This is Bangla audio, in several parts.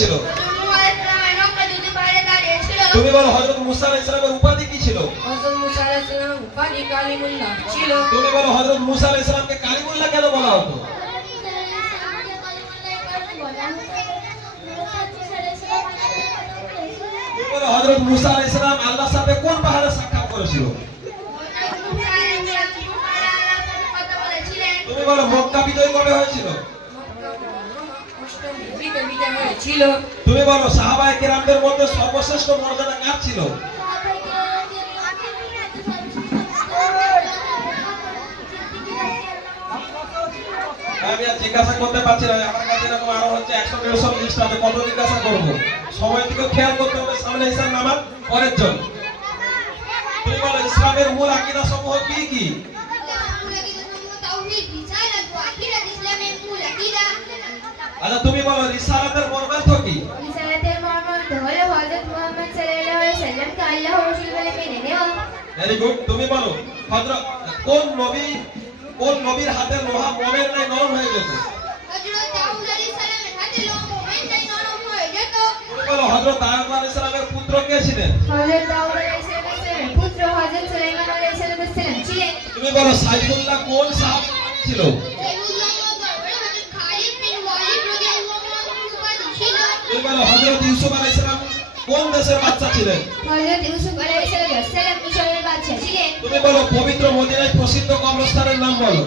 ছিল? তুমি বলো হযরত মুসা আলাইহিস সালামের উপাধি কি ছিল? হযরত মুসা আলাইহিস সালামের উপাধি কালিমুল্লাহ ছিল। তুমি বলো হযরত মুসা আলাইহিস সালামকে কালিমুল্লাহ কেন বলা হতো? তুমি বলো হযরত মুসা আলাইহিস সালাম আল্লাহর সাথে কোন পাহাড়ে সাক্ষাৎ করেছিল? তুমি বলো মক্কা বিজয় কবে হয়েছিল? তুমি বলো সাহাবায়ে কেরামদের মধ্যে সর্বশ্রেষ্ঠ মর্যাদা কার ছিল? আমি আর জিজ্ঞাসা করতে পারছি না, আমার কাছে এরকম আরো হচ্ছে 100-150 লিস্ট আছে, কত জিজ্ঞাসা করব? সময় থেকে খেয়াল করতে হবে, সামনে হিসাব নামাজ পরের জন্য। তুমি বলো ইসলামের মূল আকীদা সমূহ কি কি? আচ্ছা তুমি বলো রিসালাতের মর্মার্থ কি? রিসালাতের মর্মার্থ হলো হযরত মুহাম্মদ সাল্লাল্লাহু আলাইহি সাল্লামকে আল্লাহর রাসূল বলে মেনে নেওয়া। Very good. তুমি বলো হযরত কোন নবীর হাতে লোহা মোমের ন্যায় নরম হয়ে যেত? হযরত দাউদ আলাইহিস সালামের হাতে লোহা মোমের ন্যায় নরম হয়ে যেত। তুমি বলো হযরত দাউদ আলাইহিস সালামের পুত্র কে ছিলেন? হযরত দাউদ আলাইহিস সালামের পুত্র হযরত সুলাইমান আলাইহিস সালাম ছিলেন। তুমি বলো সাইফুল্লাহ কোন সাহাবী ছিল? তুমি বলো হযরত ইউসুফ আলাইহিস সালাম কোন দেশের বাদশা ছিলেন? হযরত ইউসুফ আলাইহিস সালাম মিশরের বাদশা ছিলেন। তুমি বলো পবিত্র মদিনায় প্রসিদ্ধ কবরস্থানের নাম বলো।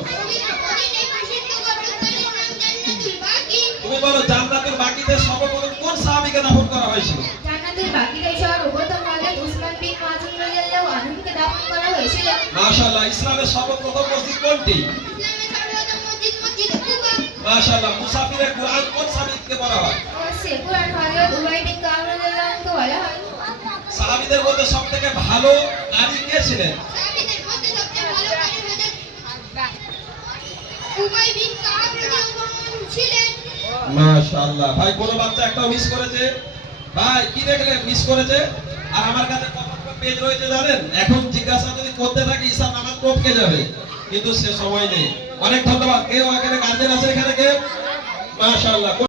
তুমি বলো জান্নাতুল বাকিতে সর্বপ্রথম কোন সাহাবীকে দাফন করা হয়েছিল? জান্নাতুল বাকিতে সর্বপ্রথম হযরত উসমান বিন মাযুন রাদিয়াল্লাহু আনহুকে দাফন করা হয়েছিল। মাশাআল্লাহ। ইসলামের সর্বপ্রথম মসজিদ কোনটি? মাশাআল্লাহ। মুসাফিরের কুরআন কোন সাহাবীকে বলা হয়? কুরআন হযরত উবাই বিন কাব রাদিয়াল্লাহু আনহুকে বলা হয়। সাহাবীদের মধ্যে সবথেকে ভালো কারি কে ছিলেন? সাহাবীদের মধ্যে সবচেয়ে ভালো কারি হযরত উবাই বিন কাব রাদিয়াল্লাহু আনহু ছিলেন। মাশাআল্লাহ। ভাই কোন বাচ্চা একটাও মিস করেছে? ভাই কি দেখলে মিস করেছে? আর আমার কাছে কতগুলো পেজ রয়েছে জানেন? এখন জিজ্ঞাসা যদি করতে থাকি ঈশা নামাজ টপকে যাবে, কিন্তু সে সময় নেই। অনেক ধন্যবাদ। কেউ এখানে গার্জেন আছে এখানে কেউ? মাশাআল্লাহ।